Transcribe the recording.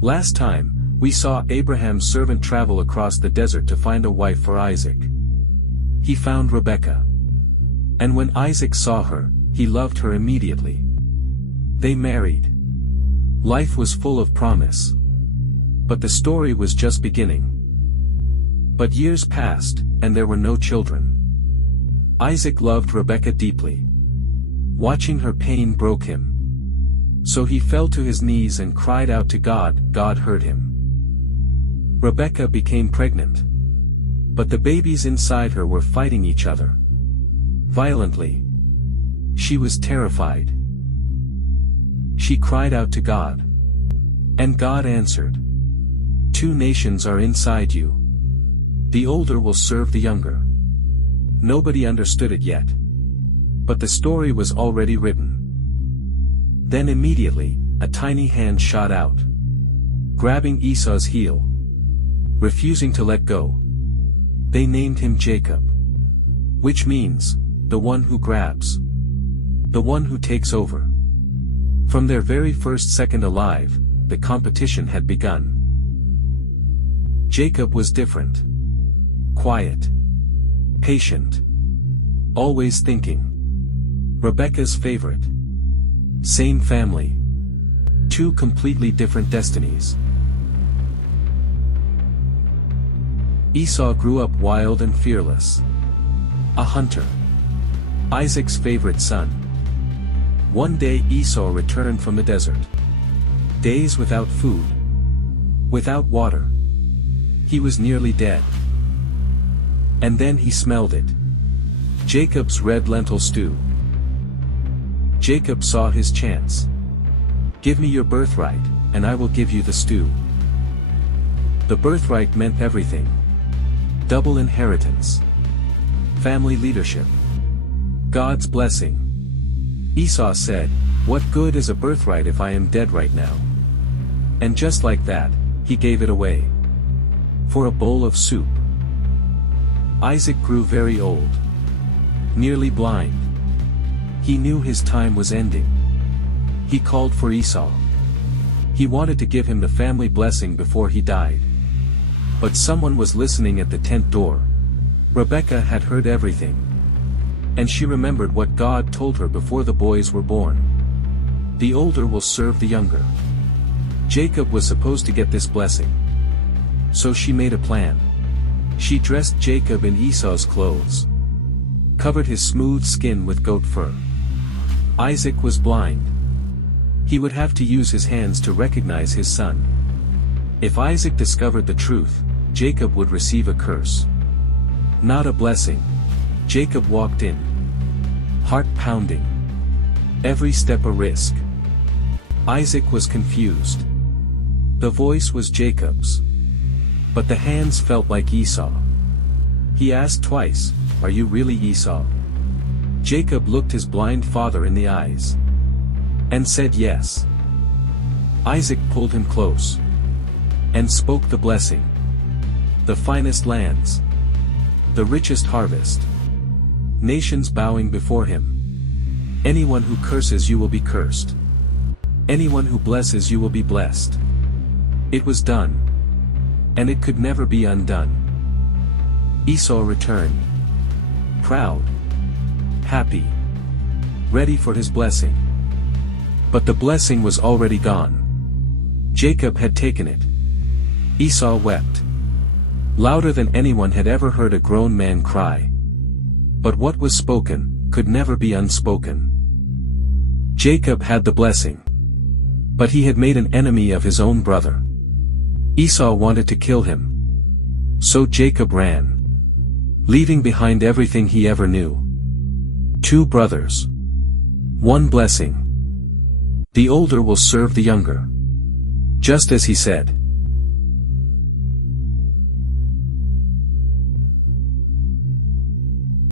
Last time, we saw Abraham's servant travel across the desert to find a wife for Isaac. He found Rebekah. And when Isaac saw her, he loved her immediately. They married. Life was full of promise. But the story was just beginning. But years passed, and there were no children. Isaac loved Rebekah deeply. Watching her pain broke him. So he fell to his knees and cried out to God. God heard him. Rebekah became pregnant. But the babies inside her were fighting each other violently. She was terrified. She cried out to God. And God answered. 2 nations are inside you. The older will serve the younger. Nobody understood it yet. But the story was already written. Then immediately, a tiny hand shot out, grabbing Esau's heel, refusing to let go. They named him Jacob, which means, the one who grabs, the one who takes over. From their very first second alive, the competition had begun. Jacob was different. Quiet. Patient. Always thinking. Rebekah's favorite. Same family. 2 completely different destinies. Esau grew up wild and fearless. A hunter. Isaac's favorite son. One day Esau returned from the desert. Days without food. Without water. He was nearly dead. And then he smelled it. Jacob's red lentil stew. Jacob saw his chance. Give me your birthright, and I will give you the stew. The birthright meant everything. Double inheritance. Family leadership. God's blessing. Esau said, "What good is a birthright if I am dead right now?" And just like that, he gave it away. For a bowl of soup. Isaac grew very old. Nearly blind. He knew his time was ending. He called for Esau. He wanted to give him the family blessing before he died. But someone was listening at the tent door. Rebekah had heard everything. And she remembered what God told her before the boys were born. The older will serve the younger. Jacob was supposed to get this blessing. So she made a plan. She dressed Jacob in Esau's clothes. Covered his smooth skin with goat fur. Isaac was blind. He would have to use his hands to recognize his son. If Isaac discovered the truth, Jacob would receive a curse. Not a blessing. Jacob walked in. Heart pounding. Every step a risk. Isaac was confused. The voice was Jacob's. But the hands felt like Esau. He asked twice, "Are you really Esau?" Jacob looked his blind father in the eyes. And said yes. Isaac pulled him close. And spoke the blessing. The finest lands. The richest harvest. Nations bowing before him. Anyone who curses you will be cursed. Anyone who blesses you will be blessed. It was done. And it could never be undone. Esau returned. Proud. Happy. Ready for his blessing. But the blessing was already gone. Jacob had taken it. Esau wept. Louder than anyone had ever heard a grown man cry. But what was spoken, could never be unspoken. Jacob had the blessing. But he had made an enemy of his own brother. Esau wanted to kill him. So Jacob ran. Leaving behind everything he ever knew. 2 brothers. 1 blessing. The older will serve the younger. Just as he said.